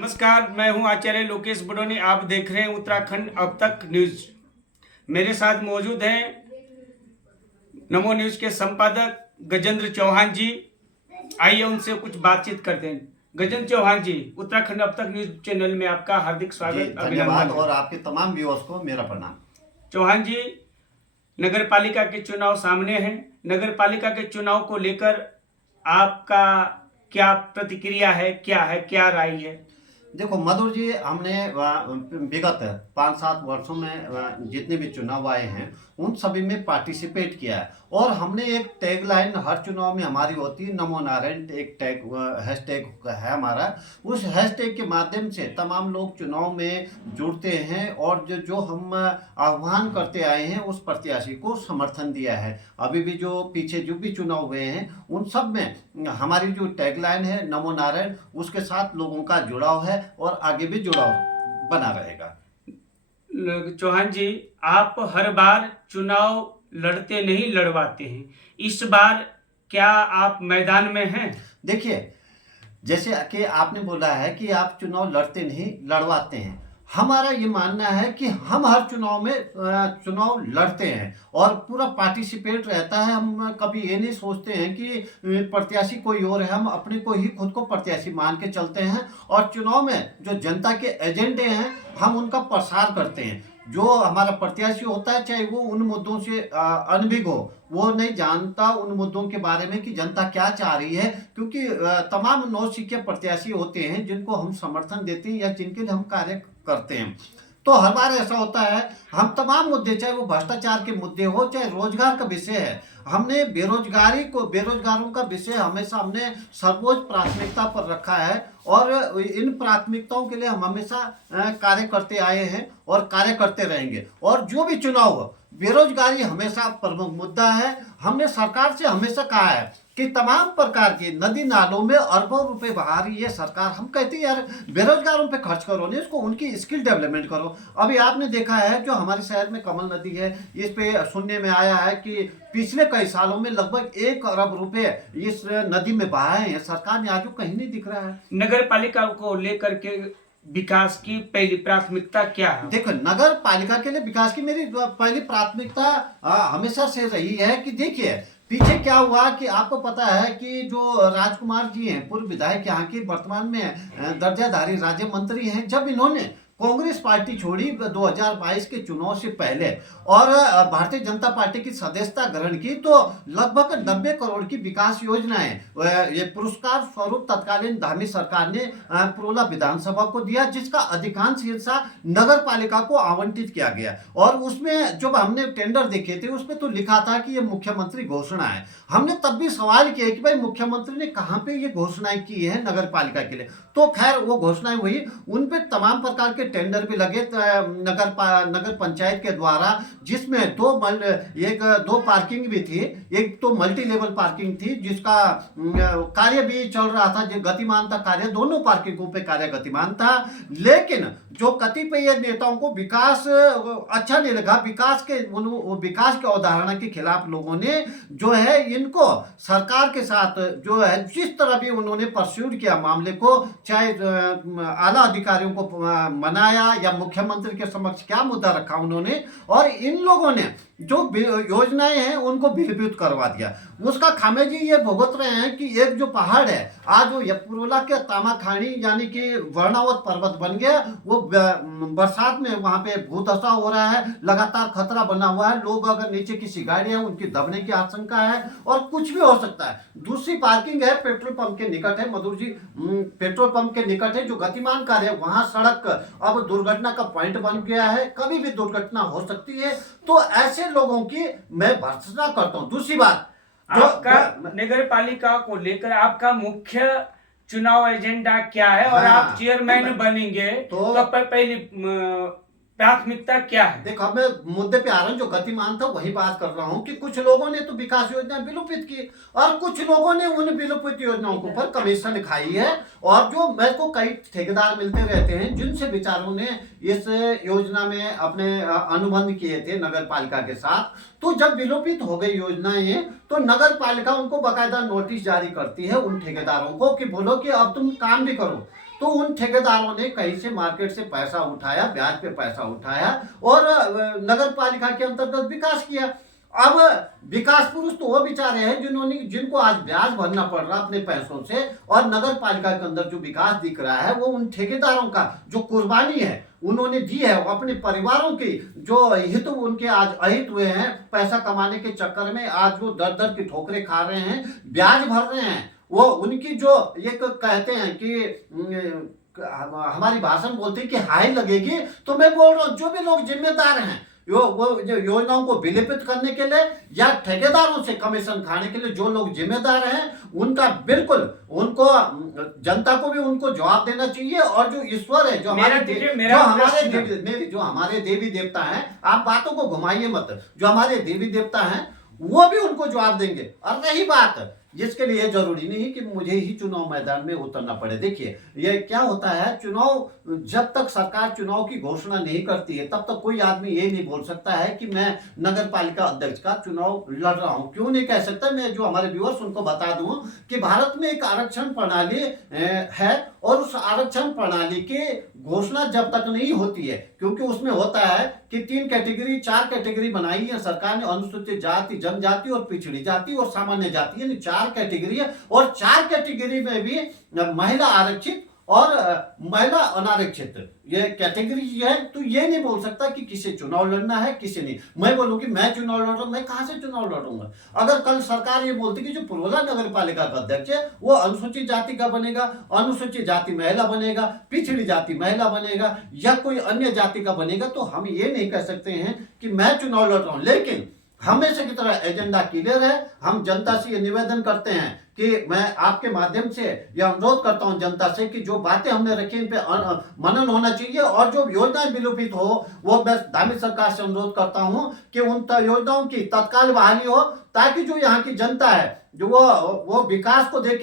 नमस्कार, मैं हूं आचार्य लोकेश बडोनी। आप देख रहे हैं उत्तराखंड अब तक न्यूज। मेरे साथ मौजूद हैं नमो न्यूज के संपादक गजेंद्र चौहान जी। आइए उनसे कुछ बातचीत करते हैं। गजेंद्र चौहान जी, उत्तराखंड अब तक न्यूज चैनल में आपका हार्दिक स्वागत, धन्यवाद और आपके तमाम व्यूअर्स को मेरा प्रणाम। चौहान जी, नगर पालिका के चुनाव सामने हैं। नगर पालिका के चुनाव को लेकर आपका क्या प्रतिक्रिया है, क्या राय है? देखो मधुर जी, हमने विगत 5-7 वर्षों में जितने भी चुनाव आए हैं उन सभी में पार्टिसिपेट किया है और हमने एक टैगलाइन हर चुनाव में हमारी होती है, नमो नारायण एक टैग हैशटैग है हमारा। उस हैशटैग के माध्यम से तमाम लोग चुनाव में जुड़ते हैं और जो हम आह्वान करते आए हैं उस प्रत्याशी को समर्थन दिया है। अभी भी जो पीछे जो भी चुनाव हुए हैं उन सब में हमारी जो टैगलाइन है नमो नारायण, उसके साथ लोगों का जुड़ाव है और आगे भी जुड़ाव बना रहेगा। चौहान जी, आप हर बार चुनाव लड़ते नहीं, लड़वाते हैं। इस बार क्या आप मैदान में हैं? देखिए, जैसे कि आपने बोला है कि आप चुनाव लड़ते नहीं लड़वाते हैं, हमारा ये मानना है कि हम हर चुनाव में चुनाव लड़ते हैं और पूरा पार्टिसिपेट रहता है। हम कभी ये नहीं सोचते हैं कि प्रत्याशी कोई और है, हम अपने को ही खुद को प्रत्याशी मान के चलते हैं और चुनाव में जो जनता के एजेंडे हैं हम उनका प्रसार करते हैं। जो हमारा प्रत्याशी होता है चाहे वो उन मुद्दों से अनभिज्ञ हो, वो नहीं जानता उन मुद्दों के बारे में कि जनता क्या चाह रही है, क्योंकि तमाम नौसिखिए प्रत्याशी होते हैं जिनको हम समर्थन देते हैं या जिनके लिए हम कार्य करते हैं। तो हर बार ऐसा होता है, हम तमाम मुद्दे, चाहे वो भ्रष्टाचार के मुद्दे हो चाहे रोजगार का विषय है, हमने बेरोजगारों का विषय हमेशा हमने सर्वोच्च प्राथमिकता पर रखा है और इन प्राथमिकताओं के लिए हम हमेशा कार्य करते आए हैं और कार्य करते रहेंगे। और जो भी चुनाव हो, बेरोजगारी हमेशा प्रमुख मुद्दा है। हमने सरकार से हमेशा कहा है कि तमाम प्रकार की नदी नालों में अरबों रुपए बहा रही है सरकार। हम कहते हैं यार बेरोजगारों पे खर्च करो नहीं, इसको उनकी स्किल डेवलपमेंट करो। अभी आपने देखा है जो हमारे शहर में कमल नदी है, इस पे सुनने में आया है कि पिछले कई सालों में लगभग 1 अरब रुपए इस नदी में बहाए हैं। सरकार ने आज कहीं नहीं दिख रहा है। नगर पालिका को लेकर के विकास की पहली प्राथमिकता क्या है? देखो, नगर पालिका के लिए विकास की मेरी पहली प्राथमिकता हमेशा से रही है कि देखिए पीछे क्या हुआ कि आपको पता है कि जो राजकुमार जी हैं, पूर्व विधायक यहाँ के, वर्तमान में दर्जाधारी राज्य मंत्री हैं, जब इन्होंने कांग्रेस पार्टी छोड़ी 2022 के चुनाव से पहले और भारतीय जनता पार्टी की सदस्यता ग्रहण की, तो लगभग 90 करोड़ की विकास योजनाएं ये पुरस्कार स्वरूप तत्कालीन धामी सरकार ने पुरोला विधानसभा को दिया, जिसका अधिकांश हिस्सा नगर पालिका को आवंटित किया गया। और उसमें जब हमने टेंडर देखे थे उसमें तो लिखा था कि ये मुख्यमंत्री घोषणा है। हमने तब भी सवाल किया कि भाई मुख्यमंत्री ने कहाँ पे ये घोषणाएं की है नगर पालिका के लिए। तो खैर वो घोषणाएं हुई, उन पे तमाम प्रकार के टेंडर भी लगे नगर पंचायत के द्वारा, जिसमें दो पार्किंग भी थी। एक तो मल्टी लेवल पार्किंग थी जिसका कार्य भी चल रहा था, जो गतिमान था कार्य, दोनों पार्किंगों पे कार्य गतिमान था। लेकिन जो कतिपय नेताओं को विकास अच्छा नहीं लगा, विकास के अवधारणा के खिलाफ लोगों ने जो है इनको सरकार के साथ जो है जिस तरह भी उन्होंने परस्यूड किया मामले को, चाहे आला अधिकारियों को मनाया या मुख्यमंत्री के समक्ष क्या मुद्दा रखा उन्होंने, और इन लोगों ने जो योजनाएं हैं उनको विलुप्त करवा दिया। उसका खामियाजा ये भुगत रहे हैं कि एक जो पहाड़ है आज वो पुरोला के तामाखानी यानी कि वर्णावत पर्वत बन गया। वो बरसात में वहां पे भूधसा हो रहा है, लगातार खतरा बना हुआ है। लोग अगर नीचे किसी गाड़ी है उनकी दबने की आशंका है और कुछ भी हो सकता है। दूसरी पार्किंग है पेट्रोल पंप के निकट है, मधुर जी, पेट्रोल पंप के निकट है, जो गतिमान कार्य है, वहां सड़क अब दुर्घटना का पॉइंट बन गया है, कभी भी दुर्घटना हो सकती है। तो ऐसे लोगों की मैं भर्त्सना करता हूं। दूसरी बात, आपका नगर पालिका को लेकर आपका मुख्य चुनाव एजेंडा क्या है? और आप चेयरमैन बनेंगे तो पहली प्राथमिकता क्या है? देखो, अब मैं मुद्दे पे आ रहा हूँ, जो गतिमान था वही बात कर रहा हूँ कि कुछ लोगों ने तो विकास योजनाएं विलोपित की और कुछ लोगों ने उन विलोपित योजनाओं के ऊपर कमीशन खाई है। और जो मेरे को कई ठेकेदार मिलते रहते हैं जिनसे बेचारों ने इस योजना में अपने अनुबंध किए थे नगर पालिका के साथ, तो जब विलोपित हो गई योजनाएं तो नगर पालिका उनको बाकायदा नोटिस जारी करती है उन ठेकेदारों को कि बोलो कि अब तुम काम भी करो। तो उन ठेकेदारों ने कहीं से मार्केट से पैसा उठाया, ब्याज पे पैसा उठाया और नगर पालिका के अंतर्गत विकास किया। अब विकास पुरुष तो वो बेचारे हैं जिनको आज ब्याज भरना पड़ रहा अपने पैसों से, और नगर पालिका के अंदर जो विकास दिख रहा है वो उन ठेकेदारों का जो कुर्बानी है उन्होंने दी है, वो अपने परिवारों की जो हित उनके आज अहित हुए हैं पैसा कमाने के चक्कर में, आज वो दर दर की ठोकरें खा रहे हैं, ब्याज भर रहे हैं। वो उनकी जो एक कहते हैं कि हमारी भाषण बोलते हैं कि हाई लगेगी, तो मैं बोल रहा हूँ जो भी लोग जिम्मेदार हैं वो जो योजनाओं को विलिपित करने के लिए या ठेकेदारों से कमीशन खाने के लिए जो लोग जिम्मेदार हैं उनका बिल्कुल उनको जनता को भी उनको जवाब देना चाहिए। और जो ईश्वर है जो हमारे देवी देवता हैं, आप बातों को घुमाइए मत, जो हमारे देवी देवता हैं वो भी उनको जवाब देंगे। और रही बात जिसके लिए जरूरी नहीं कि मुझे ही चुनाव मैदान में उतरना पड़े। देखिए ये क्या होता है, चुनाव जब तक सरकार चुनाव की घोषणा नहीं करती है तब तक कोई आदमी ये नहीं बोल सकता है कि मैं नगर पालिका अध्यक्ष का चुनाव लड़ रहा हूं। क्यों नहीं कह सकता? मैं जो हमारे व्यूअर्स उनको बता दूं कि भारत में एक आरक्षण प्रणाली है और उस आरक्षण प्रणाली की घोषणा जब तक नहीं होती है, क्योंकि उसमें होता है कि 3 कैटेगरी 4 कैटेगरी बनाई है सरकार ने, अनुसूचित जाति, जनजाति और पिछड़ी जाति और सामान्य जाति, यानी 4 कैटेगरी है। और 4 कैटेगरी में भी महिला आरक्षित और महिला अनारक्षित ये कैटेगरी है। तो ये नहीं बोल सकता कि किसे चुनाव लड़ना है किसे नहीं। मैं बोलूंगी मैं चुनाव लड़ रहा हूं, मैं कहां से चुनाव लड़ूंगा? अगर कल सरकार ये बोलती कि जो पुरवला नगर पालिका का अध्यक्ष है वो अनुसूचित जाति का बनेगा, अनुसूचित जाति महिला बनेगा, पिछड़ी जाति महिला बनेगा या कोई अन्य जाति का बनेगा, तो हम ये नहीं कह सकते हैं कि मैं चुनाव लड़ रहा हूं। लेकिन हमेशा की तरह एजेंडा क्लियर है। हम जनता से ये निवेदन करते हैं कि मैं आपके माध्यम से यह अनुरोध करता हूं जनता से कि जो बातें हमने रखी इन पे मनन होना चाहिए और जो योजनाएं विलोपित हो वो मैं धार्मिक सरकार से अनुरोध करता हूं कि उन योजनाओं की तत्काल बहाली हो, ताकि जो यहाँ की जनता है जो वो विकास को देखे